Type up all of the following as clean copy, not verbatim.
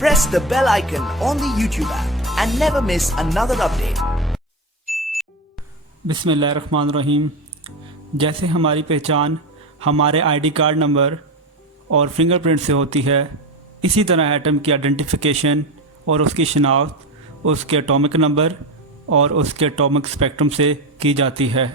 press the bell icon on the YouTube app and never miss another update. बिस्मिल्लाहिर्रहमानिर्रहीम। जैसे हमारी पहचान हमारे आईडी कार्ड नंबर और फिंगरप्रिंट से होती है, इसी तरह एटम की आइडेंटिफिकेशन और उसकी शनाख्त उसके एटॉमिक नंबर और उसके एटॉमिक स्पेक्ट्रम से की जाती है।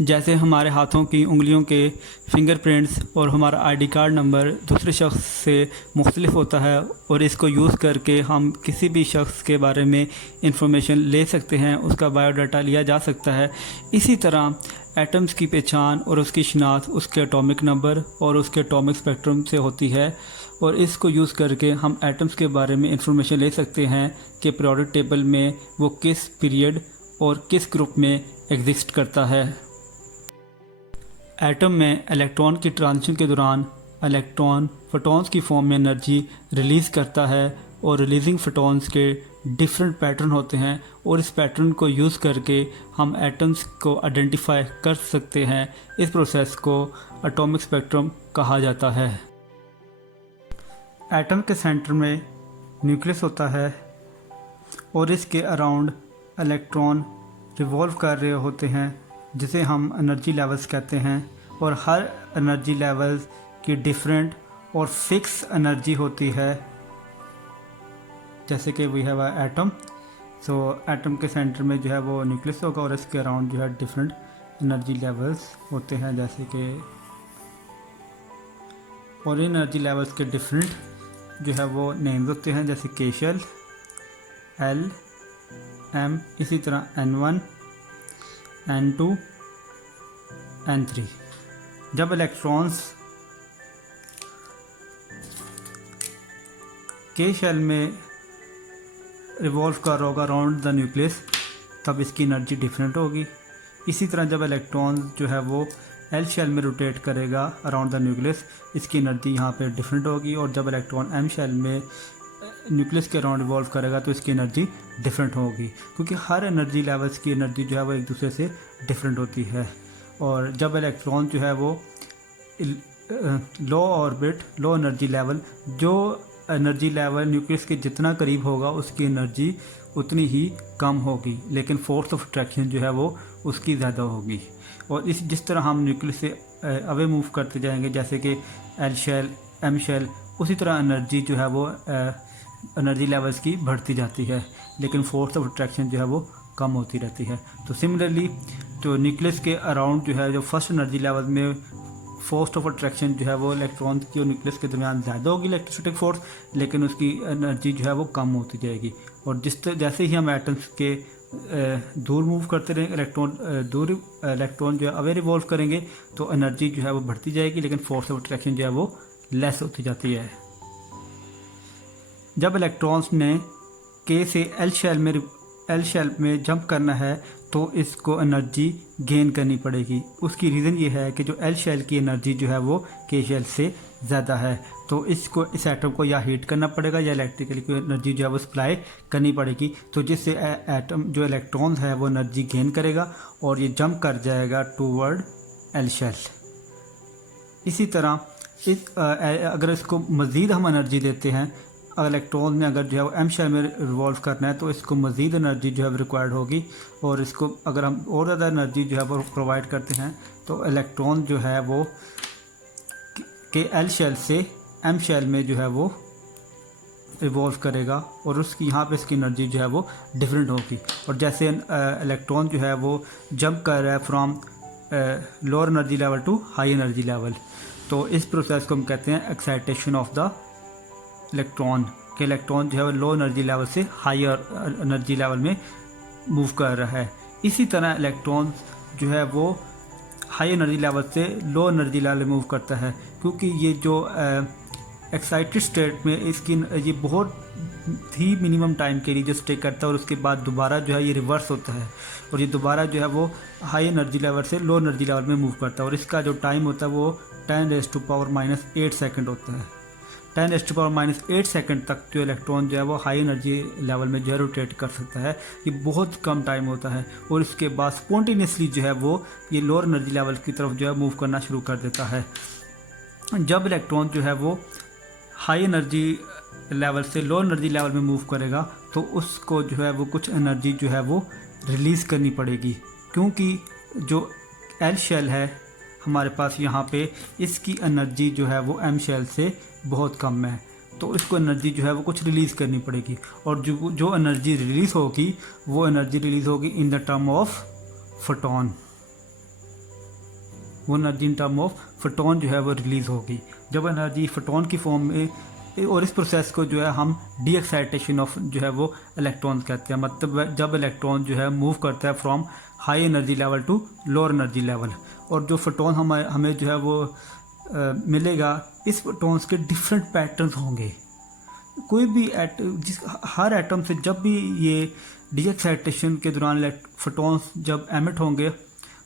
जैसे हमारे हाथों की उंगलियों के फिंगरप्रिंट्स और हमारा आईडी कार्ड नंबर दूसरे शख्स से मुख्तलिफ होता है और इसको यूज़ करके हम किसी भी शख्स के बारे में इंफॉर्मेशन ले सकते हैं, उसका बायोडाटा लिया जा सकता है। इसी तरह एटम्स की पहचान और उसकी शनाख्त उसके एटॉमिक नंबर और उसके एटॉमिक स्पेक्ट्रम से होती है और इसको यूज़ करके हम एटम्स के बारे में इंफॉर्मेशन ले सकते हैं कि पीरियोडिक टेबल में वो किस पीरियड और किस ग्रुप में एग्जिस्ट करता है। एटम में इलेक्ट्रॉन की ट्रांजिशन के दौरान इलेक्ट्रॉन फोटॉन्स की फॉर्म में एनर्जी रिलीज़ करता है और रिलीजिंग फोटॉन्स के डिफरेंट पैटर्न होते हैं और इस पैटर्न को यूज़ करके हम एटम्स को आइडेंटिफाई कर सकते हैं। इस प्रोसेस को एटॉमिक स्पेक्ट्रम कहा जाता है। एटम के सेंटर में न्यूक्लियस होता है और इसके अराउंड इलेक्ट्रॉन रिवॉल्व कर रहे होते हैं, जिसे हम एनर्जी लेवल्स कहते हैं। और हर एनर्जी लेवल्स की डिफरेंट और फिक्स एनर्जी होती है। जैसे कि we have a atom, so atom के सेंटर में जो है वो न्यूक्लियस होगा और इसके अराउंड जो है डिफरेंट एनर्जी लेवल्स होते हैं, जैसे कि और इन एनर्जी लेवल्स के डिफरेंट जो है वो नेम्स होते हैं, जैसे के शेल, एल, एम, इसी तरह N1, N2, N3। जब इलेक्ट्रॉन्स के शेल में रिवॉल्व कर रहा होगा अराउंड द न्यूक्लियस, तब इसकी एनर्जी डिफरेंट होगी। इसी तरह जब इलेक्ट्रॉन जो है वो एल शेल में रोटेट करेगा अराउंड द न्यूक्लियस, इसकी एनर्जी यहाँ पे डिफरेंट होगी। और जब इलेक्ट्रॉन एम शेल में न्यूक्लियस के अराउंड रिवॉल्व करेगा तो इसकी एनर्जी डिफरेंट होगी, क्योंकि हर एनर्जी लेवल्स की एनर्जी जो है वो एक दूसरे से डिफरेंट होती है। और जब इलेक्ट्रॉन जो है वो लो ऑर्बिट, लो एनर्जी लेवल, जो एनर्जी लेवल न्यूक्लियस के जितना करीब होगा उसकी एनर्जी उतनी ही कम होगी, लेकिन फोर्स ऑफ अट्रैक्शन जो है वो उसकी ज़्यादा होगी। और इस जिस तरह हम न्यूक्लियस से अवे मूव करते जाएंगे, जैसे कि एल शेल, एम शेल, उसी तरह एनर्जी जो है वो एनर्जी लेवल्स की बढ़ती जाती है, लेकिन फोर्स ऑफ अट्रैक्शन जो है वो कम होती रहती है। तो सिमिलरली तो न्यूक्लियस के अराउंड जो है जो फर्स्ट एनर्जी लेवल में फोर्स ऑफ अट्रैक्शन जो है वो इलेक्ट्रॉन की और न्यूक्लियस के दरमियान ज़्यादा होगी इलेक्ट्रोस्टैटिक फोर्स, लेकिन उसकी एनर्जी जो है वो कम होती जाएगी। और जैसे ही हम एटम्स के दूर मूव करते रहेंगे, इलेक्ट्रॉन जो है अवे रिवॉल्व करेंगे, तो एनर्जी जो है वो बढ़ती जाएगी, लेकिन फोर्स ऑफ अट्रैक्शन जो है वो लेस होती जाती है। जब इलेक्ट्रॉन्स ने के से एल शेल में जंप करना है तो इसको एनर्जी गेन करनी पड़ेगी। उसकी रीज़न ये है कि जो एल शेल की एनर्जी जो है वो के शेल से ज़्यादा है, तो इस एटम को या हीट करना पड़ेगा या इलेक्ट्रिकली कोई एनर्जी जो है वो सप्लाई करनी पड़ेगी, तो जिससे एटम जो इलेक्ट्रॉन है वो एनर्जी गेन करेगा और ये जंप कर जाएगा टूवर्ड एल शेल। इसी तरह अगर इसको मज़ीद हम एनर्जी देते हैं, इलेक्ट्रॉन ने अगर जो है वो एम शेल में रिवॉल्व करना है तो इसको मज़ीद एनर्जी जो है रिक्वायर्ड होगी। और इसको अगर हम और ज़्यादा एनर्जी जो है वो प्रोवाइड करते हैं तो इलेक्ट्रॉन जो है वो के एल शेल से एम शेल में जो है वो रिवॉल्व करेगा और उसकी यहाँ पे इसकी एनर्जी जो है वो डिफरेंट होगी। और जैसे इलेक्ट्रॉन जो है वो जंप कर रहा है from lower energy level to high energy level, तो इस प्रोसेस को हम कहते हैं एक्साइटेशन ऑफ द इलेक्ट्रॉन, के इलेक्ट्रॉन जो है वो लो एनर्जी लेवल से हायर एनर्जी लेवल में मूव कर रहा है। इसी तरह इलेक्ट्रॉन जो है वो हाई एनर्जी लेवल से लो एनर्जी लेवल में मूव करता है, क्योंकि ये जो एक्साइटेड स्टेट में इसकी ये बहुत ही मिनिमम टाइम के लिए जो स्टे करता है और उसके बाद दोबारा जो है ये रिवर्स होता है और ये दोबारा जो है वो हाई एनर्जी लेवल से लो एनर्जी लेवल में मूव करता है। और इसका जो टाइम होता है वो 10⁻⁻8 सेकंड होता है। 10⁻⁻8 सेकंड तक जो इलेक्ट्रॉन जो है वो हाई एनर्जी लेवल में जो है रोटेट कर सकता है। ये बहुत कम टाइम होता है और इसके बाद स्पॉन्टेनियसली जो है वो ये लोअर एनर्जी लेवल की तरफ जो है मूव करना शुरू कर देता है। जब इलेक्ट्रॉन जो है वो हाई एनर्जी लेवल से लो एनर्जी लेवल में मूव करेगा तो उसको जो है वो कुछ एनर्जी जो है वो रिलीज़ करनी पड़ेगी, क्योंकि जो एल शेल है हमारे पास यहाँ पे, इसकी एनर्जी जो है वो एम शेल से बहुत कम है, तो इसको एनर्जी जो है वो कुछ रिलीज़ करनी पड़ेगी। और जो एनर्जी रिलीज़ होगी वो एनर्जी रिलीज़ होगी in the term of photon. वो energy in term of photon जो है वो रिलीज़ होगी। जब एनर्जी फोटोन की फॉर्म में, और इस प्रोसेस को जो है हम डी एक्साइटेशन ऑफ जो है वो इलेक्ट्रॉन कहते हैं। मतलब जब इलेक्ट्रॉन जो है मूव करता है from high energy level to lower energy level, और जो फोटोन हमें जो है वो मिलेगा, इस फोटोन्स के डिफरेंट पैटर्न्स होंगे। कोई भी हर एटम से जब भी ये डी एक्साइटेशन के दौरान फोटोन्स जब एमिट होंगे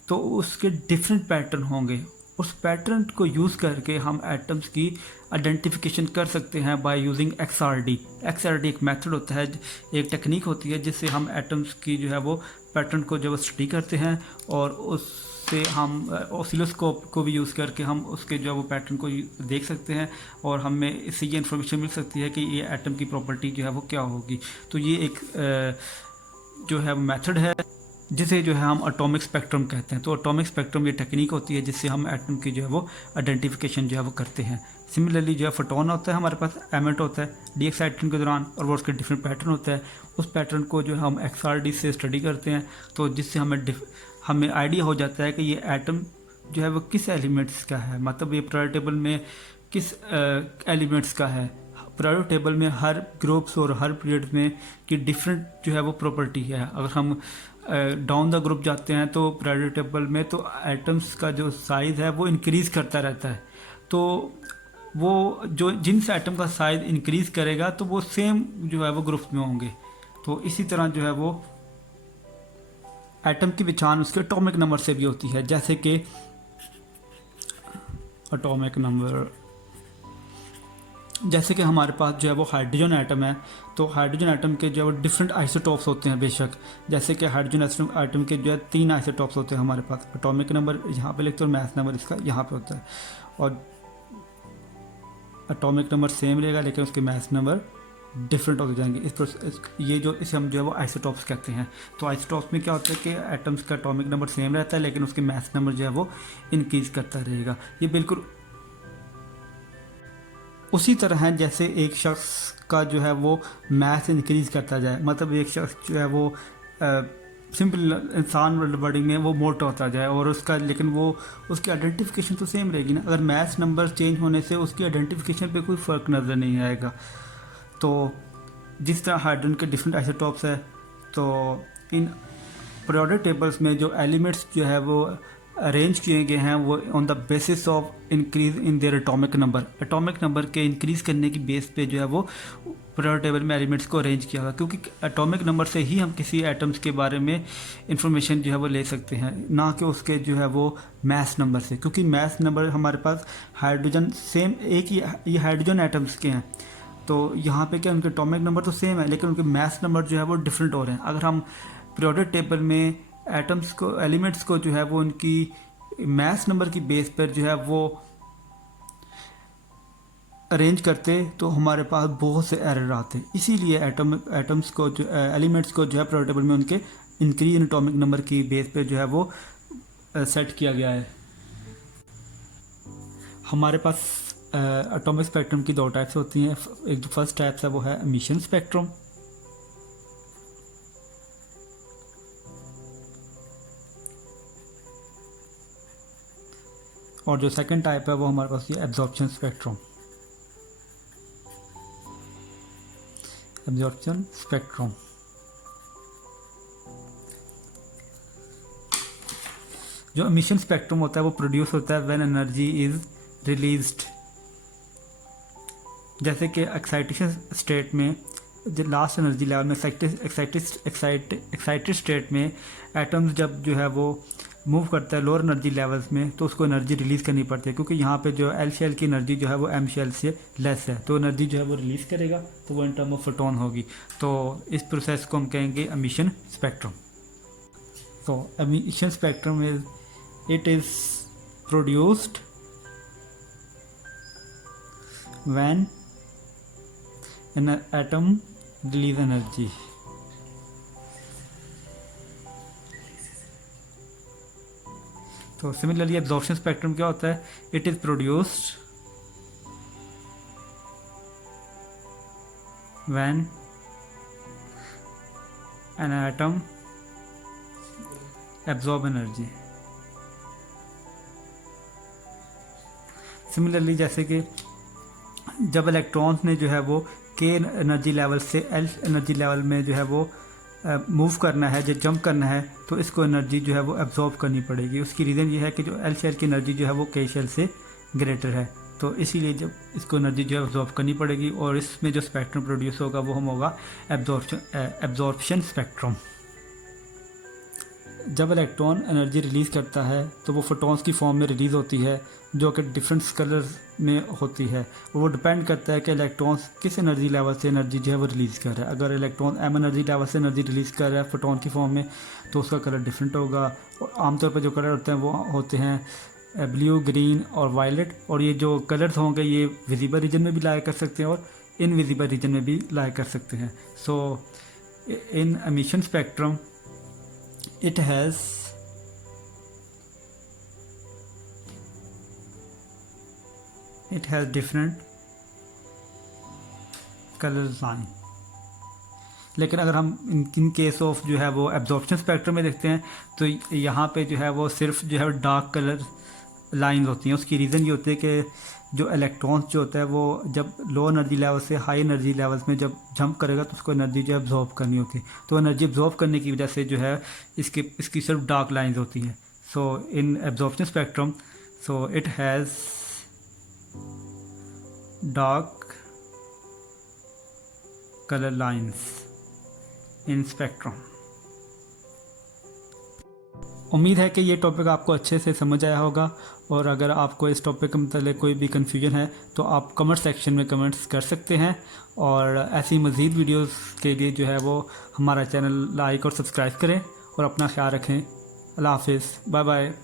तो उसके डिफरेंट पैटर्न होंगे। उस पैटर्न को यूज़ करके हम एटम्स की आइडेंटिफिकेशन कर सकते हैं बाय यूजिंग एक्सआरडी। एक्सआरडी एक मेथड होता है, एक टेक्निक होती है जिससे हम एटम्स की जो है वो पैटर्न को जब स्टडी करते हैं, और उससे हम ऑसिलोस्कोप को भी यूज़ करके हम उसके जो है वो पैटर्न को देख सकते हैं, और हमें इससे ये इन्फॉर्मेशन मिल सकती है कि ये एटम की प्रॉपर्टी जो है वो क्या होगी। तो ये एक जो है मेथड है जिसे जो है हम एटॉमिक स्पेक्ट्रम कहते हैं। तो एटॉमिक स्पेक्ट्रम ये टेक्निक होती है जिससे हम एटम की जो है वो आइडेंटिफिकेशन जो है वो करते हैं। सिमिलरली जो है फोटोन होता है हमारे पास, एमिट होता है डी एक्साइटेशन के दौरान, और वो उसके डिफरेंट पैटर्न होता है। उस पैटर्न को जो है हम एक्सआरडी से स्टडी करते हैं, तो जिससे हमें आइडिया हो जाता है कि ये एटम जो है वो किस एलिमेंट्स का है। मतलब ये पीरियोडिक टेबल में किस एलिमेंट्स का है। पीरियोडिक टेबल में हर ग्रुप्स और हर पीरियड में की डिफरेंट जो है वो प्रॉपर्टी है। अगर हम डाउन द ग्रुप जाते हैं तो पीरियोडिक टेबल में तो एटम्स का जो साइज़ है वो इंक्रीज़ करता रहता है। तो वो जो जिनसे एटम का साइज़ इंक्रीज़ करेगा तो वो सेम जो है वो ग्रुप में होंगे। तो इसी तरह जो है वो एटम की पहचान उसके एटॉमिक नंबर से भी होती है। जैसे कि एटॉमिक नंबर, जैसे कि हमारे पास जो है वो हाइड्रोजन एटम है, तो हाइड्रोजन एटम के जो है वो डिफरेंट आइसोटॉप्स होते हैं बेशक। जैसे कि हाइड्रोजन एटम के जो है 3 आइसोटॉप्स होते हैं हमारे पास। एटॉमिक नंबर यहाँ पे लिखते हैं और मास नंबर इसका यहाँ पे होता है, और एटॉमिक नंबर सेम रहेगा लेकिन उसके मास नंबर डिफरेंट होते जाएंगे। इसे हम जो है वो आइसोटॉप्स कहते हैं। तो आइसोटॉप्स में क्या होता है कि एटम्स का एटॉमिक नंबर सेम रहता है लेकिन उसके मास नंबर जो है वो इंक्रीज करता रहेगा। ये बिल्कुल उसी तरह है जैसे एक शख्स का जो है वो मास इंक्रीज करता जाए। मतलब एक शख्स जो है वो सिंपल इंसान बॉडी में वो मोटा होता जाए और उसका, लेकिन वो उसकी आइडेंटिफिकेशन तो सेम रहेगी ना। अगर मास नंबर चेंज होने से उसकी आइडेंटिफिकेशन पे कोई फ़र्क नज़र नहीं आएगा। तो जिस तरह हाइड्रोजन के डिफरेंट आइसोटॉप्स है, तो इन पीरियोडिक टेबल्स में जो एलिमेंट्स जो है वो अरेंज किए गए हैं वो on the basis of increase in their atomic number. Atomic number के इंक्रीज़ करने की बेस पे जो है वो पीरियोडिक टेबल में एलिमेंट्स को अरेंज किया हुआ, क्योंकि एटॉमिक नंबर से ही हम किसी एटम्स के बारे में इंफॉर्मेशन जो है वो ले सकते हैं, ना कि उसके जो है वो मास नंबर से। क्योंकि मास नंबर हमारे पास हाइड्रोजन सेम एक ही ये हाइड्रोजन एटम्स के हैं, तो यहाँ पे क्या उनके एटॉमिक नंबर तो सेम है लेकिन उनके मास नंबर जो है वो डिफरेंट हो रहे हैं। अगर हम पीरियोडिक टेबल में एटम्स को, एलिमेंट्स को जो है वो उनकी मास नंबर की बेस पर जो है वो अरेंज करते तो हमारे पास बहुत से एरर आते। इसीलिए एटम्स को जो एलिमेंट्स को जो है पीरियोडिक टेबल में उनके इंक्रीज इन एटॉमिक नंबर की बेस पे जो है वो सेट किया गया है। हमारे पास एटॉमिक स्पेक्ट्रम की 2 टाइप्स होती हैं। एक जो फर्स्ट टाइप है वो है एमिशन स्पेक्ट्रम, और जो सेकंड टाइप है वो हमारे पास ये एब्जॉर्प्शन स्पेक्ट्रम। एब्जॉर्प्शन स्पेक्ट्रम जो एमिशन स्पेक्ट्रम होता है वो प्रोड्यूस होता है व्हेन एनर्जी इज रिलीज्ड। जैसे कि एक्साइटेशन स्टेट में, जो लास्ट एनर्जी लेवल में एक्साइटेड स्टेट में एटम्स जब जो है वो मूव करता है लोअर एनर्जी लेवल्स में, तो उसको एनर्जी रिलीज़ करनी पड़ती है, क्योंकि यहाँ पे जो एल शेल की एनर्जी जो है वो एम शेल से लेस है। तो एनर्जी जो है वो रिलीज़ करेगा तो वो इन टर्म ऑफ फोटोन होगी। तो इस प्रोसेस को हम कहेंगे एमिशन स्पेक्ट्रम। तो emission spectrum it is produced when atom release energy. तो सिमिलरली एब्जॉर्प्शन स्पेक्ट्रम क्या होता है? It is produced when an atom absorb energy. Similarly जैसे कि जब इलेक्ट्रॉन्स ने जो है वो के एनर्जी लेवल से एल एनर्जी लेवल में जो है वो मूव करना है, जब जंप करना है, तो इसको एनर्जी जो है वो एब्जॉर्ब करनी पड़ेगी। उसकी रीज़न ये है कि जो एल शेल की एनर्जी जो है वो के शेल से ग्रेटर है, तो इसीलिए जब इसको एनर्जी जो है एब्जॉर्ब करनी पड़ेगी और इसमें जो स्पेक्ट्रम प्रोड्यूस होगा वो हम होगा एब्जॉर्प्शन स्पेक्ट्रम। जब इलेक्ट्रॉन एनर्जी रिलीज़ करता है तो वो फोटॉन्स की फॉर्म में रिलीज़ होती है जो कि डिफरेंट कलर्स में होती है। वो डिपेंड करता है कि इलेक्ट्रॉन्स किस एनर्जी लेवल से एनर्जी जो है वो रिलीज़ कर रहा है। अगर इलेक्ट्रॉन एम एनर्जी लेवल से एनर्जी रिलीज़ कर रहा है फोटॉन की फॉर्म में तो उसका कलर डिफरेंट होगा। और आमतौर पर जो कलर होते हैं वो होते हैं ब्लू, ग्रीन और वायलेट। और ये जो कलर्स होंगे ये विजिबल रीजन में भी लाया कर सकते हैं और इनविजिबल रीजन में भी लाया कर सकते हैं। So in emission spectrum it has different color line। लेकिन अगर हम इन केस ऑफ जो है वो एब्जॉर्प्शन स्पेक्ट्रम में देखते हैं तो यहाँ पे जो है वो सिर्फ जो है डार्क कलर लाइंस होती हैं। उसकी रीज़न ये होती है कि जो इलेक्ट्रॉन्स जो होता है वो जब लो एनर्जी लेवल से हाई एनर्जी लेवल्स में जब जंप करेगा तो उसको एनर्जी जो है एब्जॉर्ब करनी होती है। तो एनर्जी एब्जॉर्ब करने की वजह से जो है इसकी सिर्फ डार्क लाइंस होती हैं। So in absorption spectrum so it has dark colour lines in spectrum. उम्मीद है कि ये टॉपिक आपको अच्छे से समझ आया होगा, और अगर आपको इस टॉपिक के मतलब कोई भी कन्फ्यूजन है तो आप कमेंट सेक्शन में कमेंट्स कर सकते हैं। और ऐसी मज़ीद वीडियोस के लिए जो है वो हमारा चैनल लाइक और सब्सक्राइब करें और अपना ख्याल रखें। अल्लाह हाफिज़, बाय बाय।